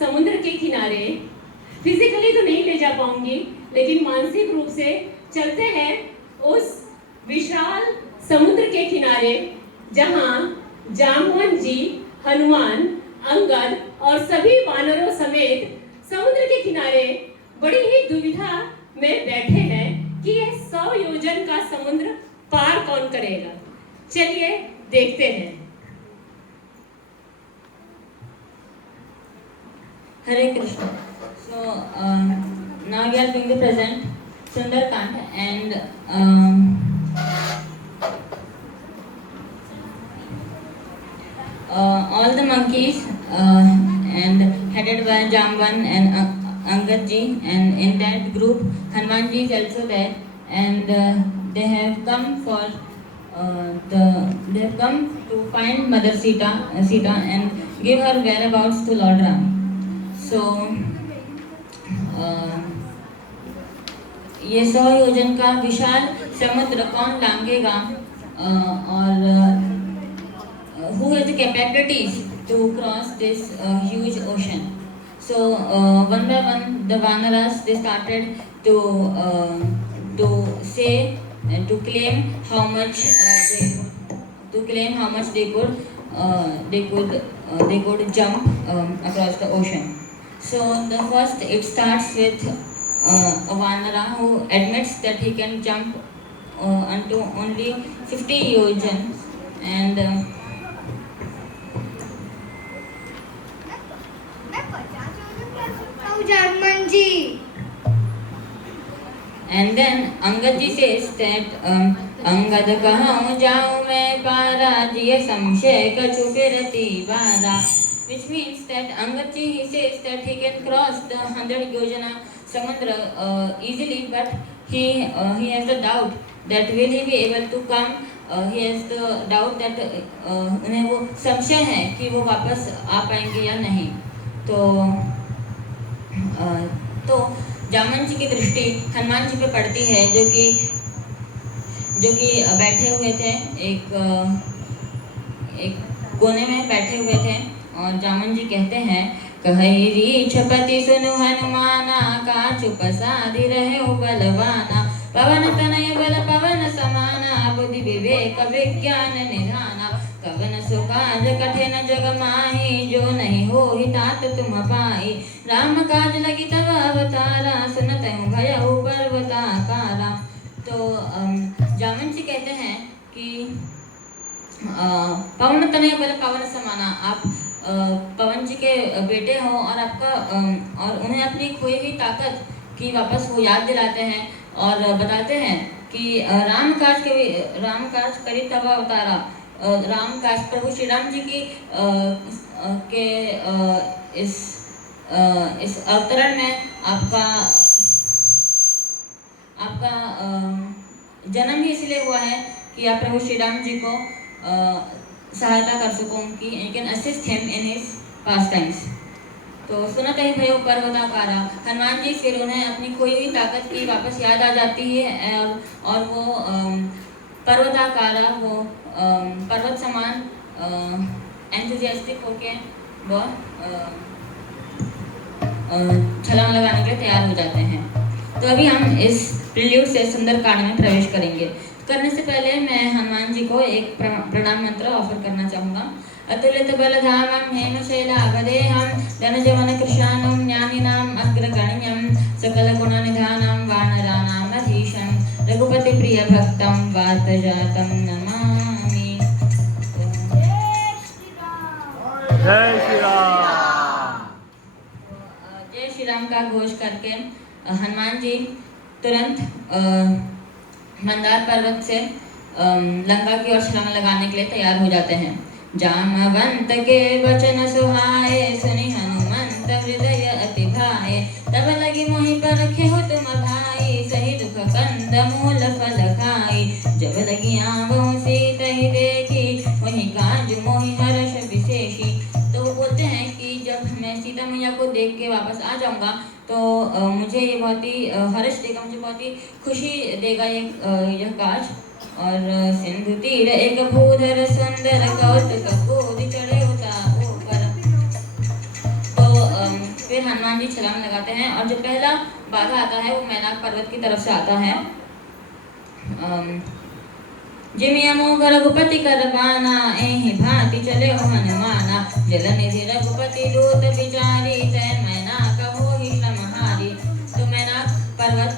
समुद्र के किनारे फिजिकली तो नहीं ले जा पाऊंगी, लेकिन मानसिक रूप से चलते हैं उस विशाल समुद्र के किनारे जहां जामवन जी, हनुमान, अंगद और सभी वानरों समेत समुद्र के किनारे बड़ी ही दुविधा में बैठे हैं कि यह 100 योजन का समुद्र पार कौन करेगा। चलिए देखते हैं। Hare Krishna. So now we are going to present Sundarkand, and all the monkeys and headed by Jamban and Angad ji, and in that group Hanuman ji is also there, and they have come for they have come to find Mother Sita and give her whereabouts to Lord Ram. So ये 100 योजन का विशाल समुद्र कौन लांघेगा, और who has the capabilities to cross this huge ocean. So one by one the Vanaras, they started to say and to claim how much they could jump across the ocean. So the first, it starts with a Vanara who admits that he can jump unto only 50 yojans, and and then Angad ji says that Angad kahau jau मैं पारा जिये संशय कछु फिरती बारा, which means that Angad ji, he says that he can cross the 100 yojana samudra easily, but he has the doubt that will he be able to come. He has the doubt that उन्हें वो संशय है कि वो वापस आ पाएंगे या नहीं. तो जामन जी की दृष्टि हनुमान जी पे पड़ती है, जो कि बैठे हुए थे, एक कोने में बैठे हुए थे. और जामन जी कहते हैं, कहि रीछ पति सुनु हनुमाना, का चुप साधि रहे बलवाना, पवन तनय बल पवन समाना, बुद्धि विवेक विज्ञान निधाना, कवन सुकाज कठिन जग माही, जो नहीं होहि तात तुम पाई, राम काज लगी तब अवतारा, सुनत हूँ भयउ पर्वताकारा. तो जामन जी कहते हैं कि पवन तनय बल पवन समाना, आप पवन जी के बेटे हो और आपका और उन्हें अपनी खोई हुई ताकत की वापस वो याद दिलाते हैं और बताते हैं कि राम काज करी तब अवतारा. राम काज, प्रभु श्री राम जी की इस अवतरण में आपका जन्म ही इसलिए हुआ है कि आप प्रभु श्री राम जी को सहायता कर सको उनकी, you can assist him in his pastimes. तो सुनत ही भयो पर्वताकारा, हनुमान जी फिर उन्हें अपनी खोई हुई ताकत की वापस याद आ जाती है, और वो पर्वताकारा, वो पर्वत समान एंथुजियास्टिक होके वो छलांग लगाने के लिए तैयार हो जाते हैं. तो अभी हम इस प्रिल्यूड से सुंदरकांड में प्रवेश करेंगे. करने से पहले मैं हनुमान जी को एक प्रणाम मंत्र ऑफर करना चाहूँगा. अतुलित बलधामं हेमशैलाभदेहं धनुजवन कृशानं ज्ञानिनां अग्रगण्यं सकल गुणनिधानं वानराणामधीशं रघुपति प्रिय भक्तं वातजातं नमामि. जय श्री राम. जय श्री राम का घोष करके हनुमान जी तुरंत मंदार पर्वत से लंका की ओर छलांग लगाने के लिए तैयार हो जाते हैं. जामवंत के वचन सुहाए, सुनि हनुमंत हृदय अति भाए, तब लगी मोहि परखे हो तुम भाई, सही दुख कंद मूल फल खाई, जब लगी आवो सीत ही देखी, वही काज मोहि हर्ष विशेषी. तो बोलते हैं कि जब मैं सीता मैया को देख के वापस आ जाऊंगा तो मुझे ये बहुत ही हर्ष देगा, मुझे बहुत ही खुशी देगा यह काज. और सिंधु तीर एक भूधर सुंदर कौतुक कोदि चढ़े उता ऊपर. तो फिर हनुमान जी छलांग लगाते हैं और जो पहला बाधा आता है वो मैनाक पर्वत की तरफ से आता है। जिमिया मोग रघुपति कर बाना एहि भांति चले हो हनुमाना जल निधि रघुपति दूत विचारी तय मैनाक होहि श्रमहारी। तो मैनाक पर्वत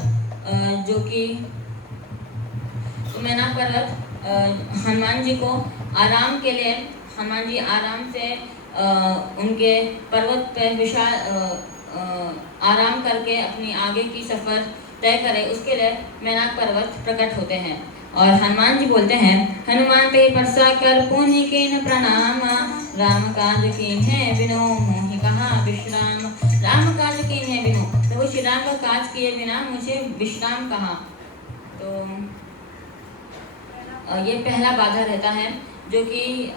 मैनाक पर्वत हनुमान जी को आराम के लिए, हनुमान जी आराम से उनके पर्वत पे विशाल आराम करके अपनी आगे की सफर तय करे, उसके लिए मैनाक पर्वत प्रकट होते हैं। और हनुमान जी बोलते हैं, हनुमान ते परसा कर पुनि कीन प्रणाम राम काज कीन है बिनो मोहि कहा विश्राम। राम काज कीन है बिनो, तो वो श्री राम का काज किए बिना मुझे विश्राम कहा। तो ये पहला बाधा रहता है जो कि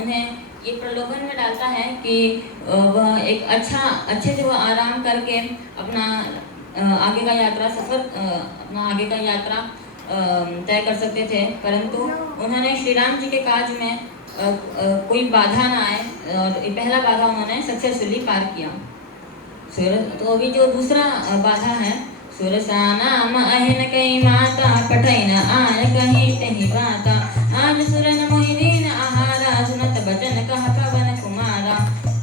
उन्हें ये प्रलोभन में डालता है कि वह एक अच्छे से वह आराम करके अपना आगे का यात्रा तय कर सकते थे, परंतु उन्होंने श्री राम जी के काज में कोई बाधा ना आए और ये पहला बाधा उन्होंने सक्सेसफुली पार किया। तो अभी जो दूसरा बाधा है, सुरसा नाम अहिन कई माता पठैन आय कहीं तही बाता आज सुरन मोहि दीन आहारा सुनत बचन कह पवन कुमारा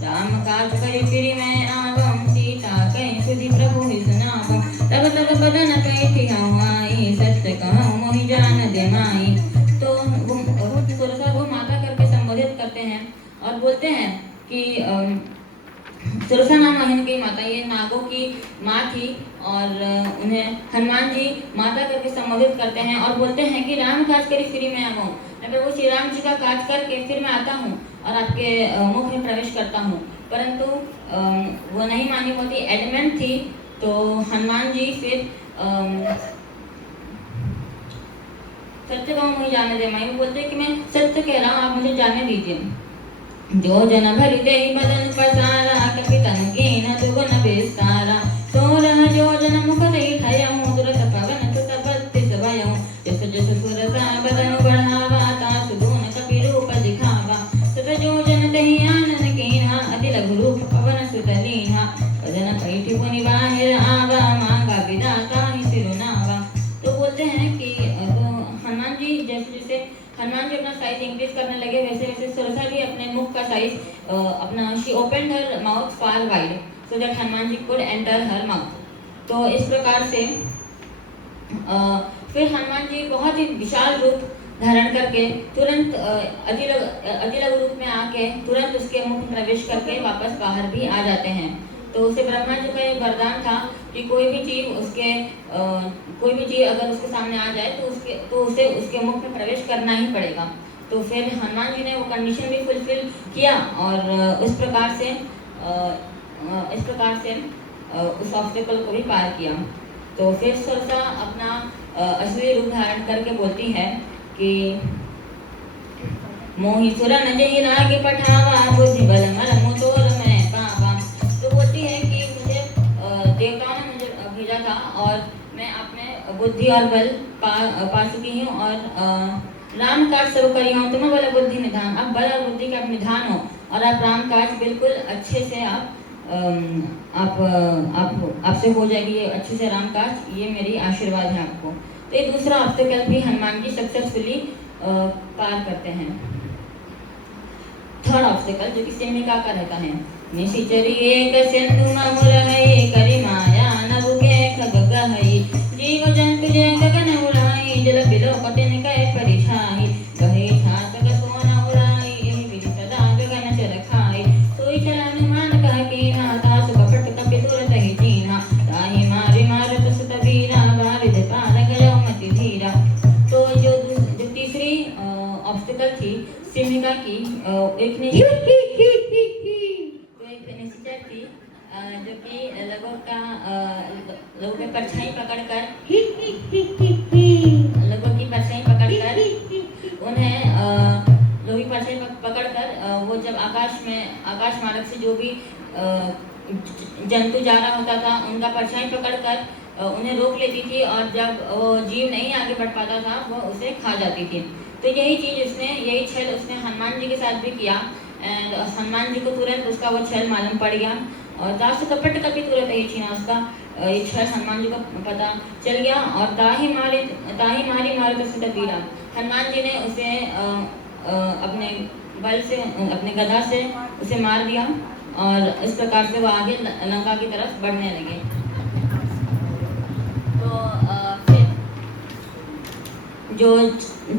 राम काज करि फिरि मैं आवम सीता कहीं सुधि प्रभु ही सुनावम तब तब बदन कैठी आई सत्य कहूँ मोहि जान दे माई। तो सुरसा को माता करके संबोधित करते हैं और बोलते हैं कि सुरसा नाम अहिन की माता, ये नागों की माँ थी और उन्हें हनुमान जी माता करके संबोधित करते हैं और बोलते हैं कि राम काज करी फिर मैं आऊँ, अगर वो श्री राम जी का काज करके फिर मैं आता हूँ और आपके मुख में प्रवेश करता हूँ। परंतु वो नहीं मानी, बहुत ही एडमेंट थी। तो हनुमान जी फिर सत्य कहूँ मुझे जाने दे माई, वो बोलते हैं कि मैं सत्य कह रहा हूँ, आप मुझे जाने दीजिए। जो जन भरि देहि बदन पसारा कपितन कीन दुगुन विस्तारा सोरह जो जन मुख देहि ठयहु दुरत पवन सुत बत्तीस भयहु जस जस सुरसा बदन बढ़ावा तासु गुण कपि रूप दिखावा तत जो जन देहि आनन कीन्हा अति लघु रूप पवन सुत लीन्हा बदन पैठि पुनि बाहिर आवा मांगा विधाता ही सिरुनावा। तो बोलते हैं कि हनुमान जी जैसे हनुमान जी अपना साइज इंक्रीज करने लगे, वैसे वैसे सुरसा भी अपने मुख का साइज अपना she opened her mouth far wide so that Hanuman ji could enter her mouth. तो इस प्रकार से फिर हनुमान जी बहुत ही विशाल रूप धारण करके तुरंत अधिलघु रूप में आके तुरंत उसके मुख में प्रवेश करके वापस बाहर भी आ जाते हैं। तो उसे ब्रह्मा जी का एक वरदान था कि कोई भी चीज अगर उसके सामने आ जाए तो उसे उसके मुख में प्रवेश करना ही पड़ेगा। तो फिर हनुमान जी ने वो कंडीशन भी फुलफिल किया और इस प्रकार से उस ऑब्स्टेकल को भी पार किया। तो फिर सुरसा अपना असली रूप धारण करके बोलती है कि मोहि सुरन जहि लागे पठावा बुद्धि बल मरमु तोर मैं पावा। तो बोलती है कि मुझे देवताओं ने मुझे भेजा था और मैं अपने बुद्धि और बल पा चुकी हूँ और राम काज सब करी हूँ। तुम्हें बोला बुद्धि निधान, अब बल और बुद्धि का निधान हो और आप राम काज बिल्कुल अच्छे से आपसे हो जाएगी, ये अच्छे से राम काज, ये मेरी आशीर्वाद है आपको। तो ये दूसरा ऑब्स्टेकल भी हनुमान जी सक्सेसफुली पार करते हैं। थर्ड ऑब्स्टेकल जो कि सिम्हिका का रहता है, निशिचरी एक सिंधु महुर है करी माया नभ के खग गहई जीव जंतु जय गगन उड़ाई जल बिलो पतिन कै परिछाई गहे छात सोन उड़ाई एहि विधि सदा गगन चल खाई सोई चल हनुमान कह कीन्हा तासु कपट कपि तुरत ही चीन्हा ताहि मारि मारत सुत वीरा बारिध पार गयो मति धीरा। तो जो तीसरी ऑब्स्टेकल थी सिम्हिका की, एक निश्चय थी जो कि लोगों की परछाई पकड़कर उन्हें लोगों की परछाई पकड़कर वो जब आकाश मार्ग से जो भी जंतु जा रहा होता था उनका परछाई पकड़कर उन्हें रोक लेती थी और जब वो जीव नहीं आगे बढ़ पाता था वो उसे खा जाती थी। तो यही छल उसने हनुमान जी के साथ भी किया एंड हनुमान जी को तुरंत उसका वो छल मालूम पड़ गया और ता से कपट कपित हो रही थी ना उसका इच्छा हनुमान जी को पता चल गया और ताही मारी मारो तो सुता पीड़ा। हनुमान जी ने उसे अपने बल से अपने गदा से उसे मार दिया और इस प्रकार से वो आगे लंका की तरफ बढ़ने लगे। तो फिर जो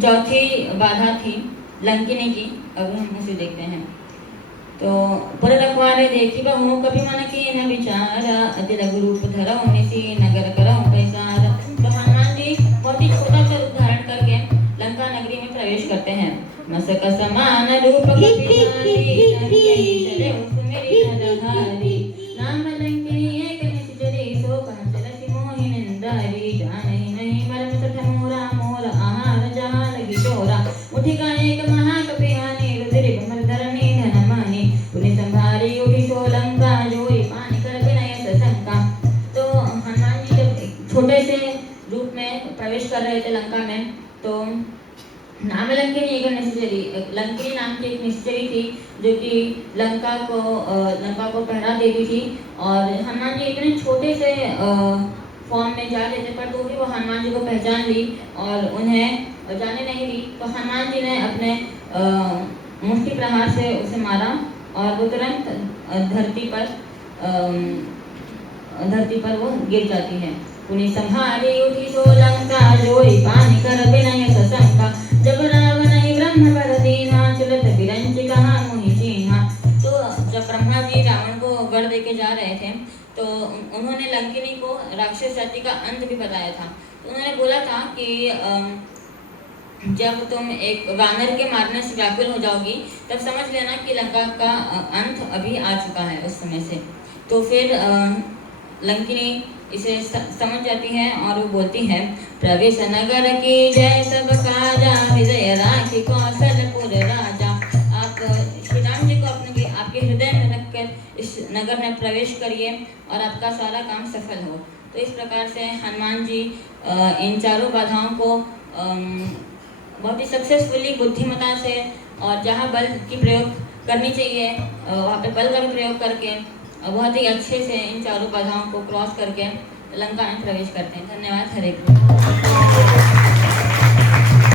चौथी बाधा थी लंकिनी की, अभी हम उसे देखते हैं। तो पर रखवारे देखी बहु कभी मन की न विचारा अति लघु रूप धरा निसी नगर करा पैसारा। तो हनुमान जी बहुत ही छोटा सा रूप धारण करके लंका नगरी में प्रवेश करते हैं। मसक समान रूप कपिधारी चले सुमेरी नरहारी नाम लंकिनी एक निश्चरी सो पंचल सिमोहि निंदारी जानहि नहीं मर्म सठ मोरा मोर आहार जाल किशोरा उठिका एक महाकपिहानी रुद्रि कमलधरणी धनमानी पुनि संभारी उठी सो लंका जोई पानी कर विनय सशंका। तो हनुमान जी जब छोटे से रूप में प्रवेश कर रहे थे लंका में, तो नाम लंकिनी एक निश्चरी, लंकिनी नाम की एक निश्चरी थी जो कि लंका को पहरा देती थी। और हनुमान जी इतने छोटे से फॉर्म में जा रहे थे पर तो भी वो हनुमान जी को पहचान ली और उन्हें जाने नहीं दी। तो हनुमान जी ने अपने मुष्टि प्रहार से उसे मारा और वो तुरंत धरती पर वो गिर जाती है। पुनि संहारी उठी सो लंका जोई पानी कर विनय सशंका जब रावण ब्रह्म पर दीना चलत विरंच कहा मोहि चीन्हा। तो जब ब्रह्मा जी रावण को वर दे के जा रहे थे तो उन्होंने लंकिनी को राक्षस जाति का अंत भी बताया था। तो उन्होंने बोला था कि जब तुम एक वानर के मारने से व्याकुल हो जाओगी तब समझ लेना कि लंका का अंत अभी आ चुका है उस समय से। तो फिर लंकिनी इसे समझ जाती है और वो बोलती है प्रवेश नगर की जय सब काजा विजय राखी कौशलपुर राजा। आप श्री राम जी को आपके हृदय में रखकर इस नगर में प्रवेश करिए और आपका सारा काम सफल हो। तो इस प्रकार से हनुमान जी इन चारों बाधाओं को बहुत ही सक्सेसफुली बुद्धिमता से और जहाँ बल की प्रयोग करनी चाहिए वहाँ पे बल का भी प्रयोग करके बहुत ही अच्छे से इन चारों बाधाओं को क्रॉस करके लंका में प्रवेश करते हैं। धन्यवाद। हरे कृष्ण।